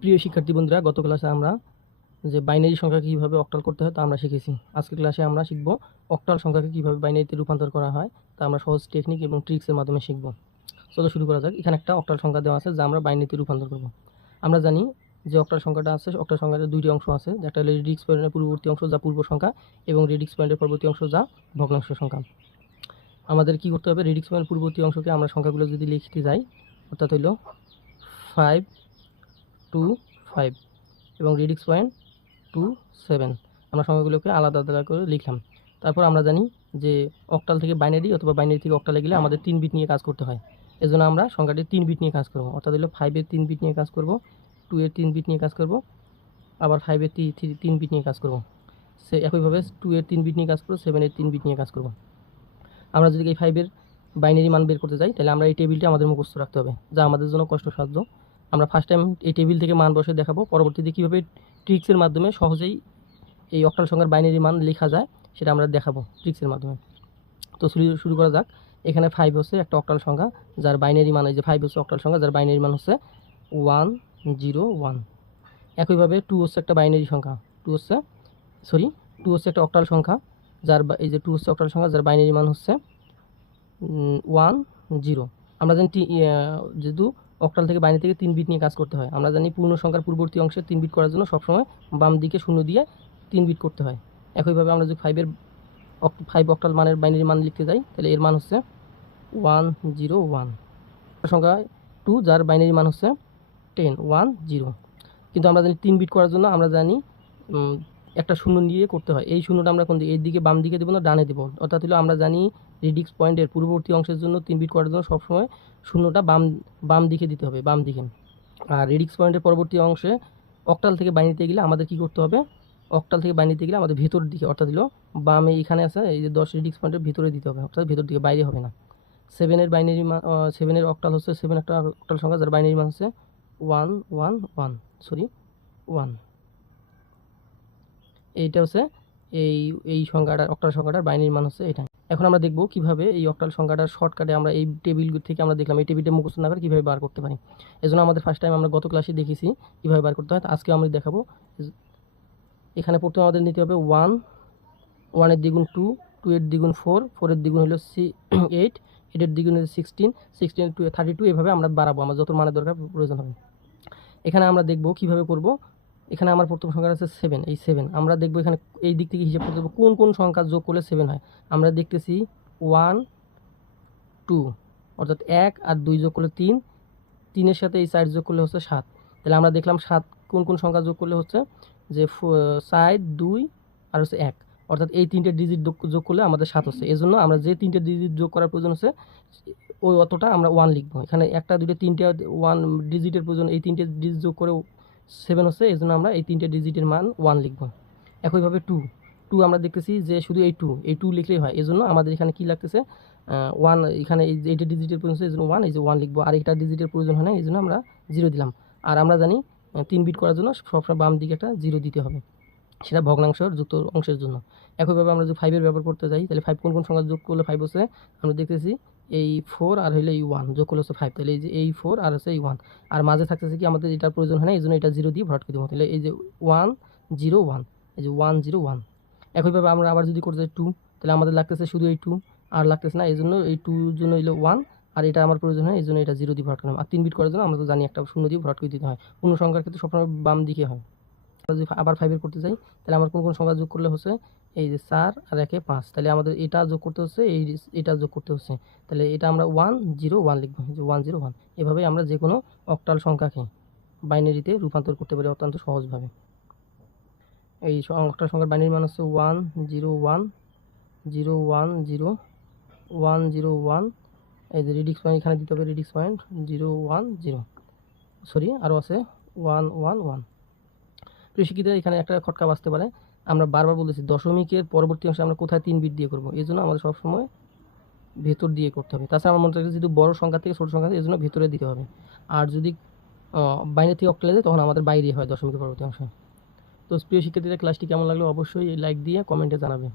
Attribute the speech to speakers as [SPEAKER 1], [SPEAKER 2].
[SPEAKER 1] প্রিয় শিক্ষার্থী বন্ধুরা, গত ক্লাসে আমরা যে বাইনারি সংখ্যা কীভাবে অক্টাল করতে হয় তা আমরা শিখেছি। আজকের ক্লাসে আমরা শিখব অক্টাল সংখ্যাকে কীভাবে বাইনারিতে রূপান্তর করা হয় তা আমরা সহজ টেকনিক এবং ট্রিক্সের মাধ্যমে শিখব। চলো শুরু করা যাক। এখানে একটা অক্টাল সংখ্যা দেওয়া আছে যা আমরা বাইনারিতে রূপান্তর করব। আমরা জানি যে অক্টাল সংখ্যাটা আছে অক্টাল সংখ্যাটা দুইটি অংশ আছে একটা হলো রেডিক্স পয়েন্টের পূর্ববর্তী অংশ যা পূর্ব সংখ্যা এবং রেডিক্স পয়েন্টের পরবর্তী অংশ যা ভগ্নাংশ সংখ্যা। আমাদের কি করতে হবে? রেডিক্স পয়েন্ট পূর্ববর্তী অংশকে আমরা সংখ্যাগুলো যদি লিখতে যাই, অর্থাৎ হইল ফাইভ টু ফাইভ এবং রিডিক্স পয়েন্ট টু সেভেন আমরা সংখ্যাগুলোকে আলাদা আলাদা করে লিখলাম। তারপর আমরা জানি যে অক্টাল থেকে বাইনারি অথবা বাইনারি থেকে অক্টালে গেলে আমাদের তিন বিট নিয়ে কাজ করতে হয়। এজন্য আমরা সংখ্যাটি তিন বিট নিয়ে কাজ করব। অর্থাৎ হলো ফাইভের তিন বিট নিয়ে কাজ করব টু এর তিন বিট নিয়ে কাজ করব, আবার ফাইভের তিন বিট নিয়ে কাজ করব। সে একইভাবে টু এর তিন বিট নিয়ে কাজ করব সেভেনের তিন বিট নিয়ে কাজ করব। আমরা যদি এই ফাইভের বাইনারি মান বের করতে যাই তাহলে আমরা এই টেবিলটা আমাদের মুখস্থ রাখতে হবে, যা আমাদের জন্য কষ্টসাধ্য। আমরা ফার্স্ট টাইম এই টেবিল থেকে মান বসে দেখাবো। পরবর্তীতে কীভাবে ট্রিক্সের মাধ্যমে সহজেই এই অক্টাল সংখ্যার বাইনারি মান লেখা যায়, সেটা আমরা দেখাবো ট্রিক্সের মাধ্যমে। তো শুরু শুরু করা যাক। এখানে ফাইভ হচ্ছে একটা অক্টাল সংখ্যা, যার বাইনারি মান যে ফাইভ হচ্ছে অক্টাল সংখ্যা, যার বাইনারি মান হচ্ছে ওয়ান জিরো ওয়ান একইভাবে টু হচ্ছে একটা বাইনারি সংখ্যা। টু হচ্ছে সরি টু হচ্ছে একটা অক্টাল সংখ্যা, যার এই যে টু হচ্ছে অক্টাল সংখ্যা, যার বাইনারি মান হচ্ছে ওয়ান জিরো আমরা জানি যেহেতু অক্টাল থেকে বাইনারি থেকে তিন বিট নিয়ে কাজ করতে হয়। আমরা জানি পূর্ণ সংখ্যার পূর্ববর্তী অংশে তিন বিট করার জন্য সবসময় বাম দিকে শূন্য দিয়ে তিন বিট করতে হয়। একইভাবে আমরা যদি ফাইভের ফাইভ অক্টাল মানের বাইনারি মান লিখতে যাই, তাহলে এর মান হচ্ছে ওয়ান জিরো ওয়ান সংখ্যা টু যার বাইনারি মান হচ্ছে টেন ওয়ান জিরো কিন্তু আমরা জানি তিন বিট করার জন্য আমরা জানি একটা শূন্য নিয়ে করতে হয়। এই শূন্যটা আমরা কোন দিকে, এই দিকে বাম দিকে দেবো না, ডানে দেবো। অর্থাৎ হলো আমরা জানি রিডিক্স পয়েন্টের পূর্ববর্তী অংশের জন্য তিন বিট করার জন্য সবসময় শূন্যটা বাম বাম দিকে দিতে হবে, বাম দিকে। আর রিডিক্স পয়েন্টের পরবর্তী অংশে অক্টাল থেকে বাইনিতে গেলে আমাদের কি করতে হবে? অক্টাল থেকে বাইনিতে গেলে আমাদের ভেতর দিকে, অর্থাৎ হলো বামে এখানে আছে, এই যে দশ রিডিক্স পয়েন্টের ভিতরে দিতে হবে, অর্থাৎ ভেতর দিকে বাইরে হবে না। সেভেনের বাইনারি মান সেভেনের অক্টাল হচ্ছে সেভেন একটা অক্টাল সংখ্যা, যার বাইনারি মান হচ্ছে one one one sorry one এইটা হচ্ছে এই এই সংখ্যাটার অক্টাল সংখ্যাটার বাইনারি মান হচ্ছে এটা এখন আমরা দেখব কীভাবে এই অক্টাল সংখ্যাটার শর্টকাটে আমরা এই টেবিল থেকে আমরা দেখলাম, এই টেবিলটা মুখস্থ না করে কীভাবে বার করতে পারি। এজন্য আমাদের ফার্স্ট টাইম আমরা গত ক্লাসে দেখেছি কীভাবে বার করতে হয়। আজকে আমরা দেখাবো। এখানে প্রথমে আমাদের নিতে হবে ওয়ান ওয়ানের দ্বিগুণ টু টু এর দ্বিগুণ ফোর ফোরের দ্বিগুণ হলো সি এইট এইটের দ্বিগুণ হলো sixteen sixteen two thirty two এভাবে আমরা বাড়াবো। আমার যত মানের দরকার প্রয়োজন হবে। এখানে আমরা দেখব কীভাবে করব। এখানে আমার প্রথম সংখ্যা আছে সেভেন এই সেভেন আমরা দেখব এখানে এই দিক থেকে হিসাব করতে কোন কোন সংখ্যা যোগ করলে সেভেন হয়। আমরা দেখতেছি ওয়ান টু অর্থাৎ এক আর দুই যোগ করলে তিন, তিনের সাথে এই সাইড যোগ করলে হচ্ছে সাত। তাহলে আমরা দেখলাম সাত কোন কোন সংখ্যা যোগ করলে হচ্ছে যে সাইড দুই আর হচ্ছে এক। অর্থাৎ এই তিনটে ডিজিট যোগ করলে আমাদের সাত হচ্ছে। এই জন্য আমরা যে তিনটে ডিজিট যোগ করার প্রয়োজন হচ্ছে ওই অতটা আমরা ওয়ান লিখব। এখানে একটা দুটো তিনটে ওয়ান ডিজিটের প্রয়োজন। এই তিনটে ডিজিট যোগ করে সেভেন হচ্ছে এই জন্য আমরা এই তিনটে ডিজিটের মান ওয়ান লিখব। একইভাবে টু টু আমরা দেখতেছি যে শুধু এই টু এই টু লিখলেই হয়। এই জন্য আমাদের এখানে কী লাগতেছে? ওয়ান এখানে এই যে এইটা ডিজিটের প্রয়োজন এই জন্য ওয়ান এই যে ওয়ান লিখব। আর এটা ডিজিটের প্রয়োজন হয় না, এই জন্য আমরা জিরো দিলাম। আর আমরা জানি তিন বিট করার জন্য সবসময় বাম দিকে একটা জিরো দিতে হবে। সেটা ভগ্নাংশের যুক্ত অংশের জন্য। একইভাবে আমরা যদি ফাইভের ব্যবহার করতে যাই, তাহলে ফাইভ কোন কোন সংখ্যা যোগ করলে ফাইভ হচ্ছে? আমরা দেখতেছি এই ফোর আর হইলে এই ওয়ান যোগ করলে হচ্ছে ফাইভ তাহলে এই যে এই ফোর আর হচ্ছে এই ওয়ান আর মাঝে থাকতেছে কি আমাদের এটার প্রয়োজন হয় না এই জন্য এটা জিরো দিয়ে ভরাট করে দেবো। তাহলে এই যে ওয়ান জিরো ওয়ান এই যে ওয়ান জিরো ওয়ান একইভাবে আমরা আবার যদি করতে টু তাহলে আমাদের লাগতেছে শুধু এই টু আর লাগতেছে না এই জন্য এই টুর জন্য এলো ওয়ান আর এটা আমার প্রয়োজন হয় এই জন্য এটা জিরো দিয়ে ভরাট করলাম আর তিন বিট করার জন্য আমরা তো জানি একটা শূন্য দিয়ে ভরাট করে দিতে হয়। পূর্ণ সংখ্যার ক্ষেত্রে সবসময় বাম দিকে হয়। যদি আবার ফাইভের করতে চাই, তাহলে আমার কোন কোন সংখ্যা যোগ করলে হচ্ছে এই যে চার আর একে পাঁচ, তাহলে আমাদের এটা যোগ করতে হচ্ছে, এই এটা যোগ করতে হচ্ছে, তাহলে এটা আমরা ওয়ান জিরো ওয়ান লিখব যে ওয়ান জিরো ওয়ান এভাবে আমরা যে কোনো অক্টাল সংখ্যাকে বাইনারিতে রূপান্তর করতে পারি অত্যন্ত সহজভাবে। এই অক্টাল সংখ্যার বাইনারি মান হচ্ছে one zero one zero one zero one zero one এই যে রিডিক্স পয়েন্ট এখানে দিতে হবে, radix point zero one zero sorry আরও আছে ওয়ান ওয়ান ওয়ান প্রিয় সেক্ষেত্রে এখানে একটা খটকা বাঁচতে পারে। আমরা বারবার বলেছি দশমিকের পরবর্তী অংশে আমরা কোথায় তিন বিট দিয়ে করব? এই জন্য আমাদের সবসময় ভেতর দিয়ে করতে হবে। তাছাড়া আমার মনে রাখছি যেহেতু বড় সংখ্যা থেকে ছোটো সংখ্যা এই জন্য ভেতরে দিতে হবে। আর যদি বাইরে থেকে অক্টালে যায় তখন আমাদের বাইরে হয় দশমিকের পরবর্তী অংশে। তো প্রিয় শিক্ষার্থীদের ক্লাসটি কেমন লাগল অবশ্যই লাইক দিয়ে কমেন্টে জানাবে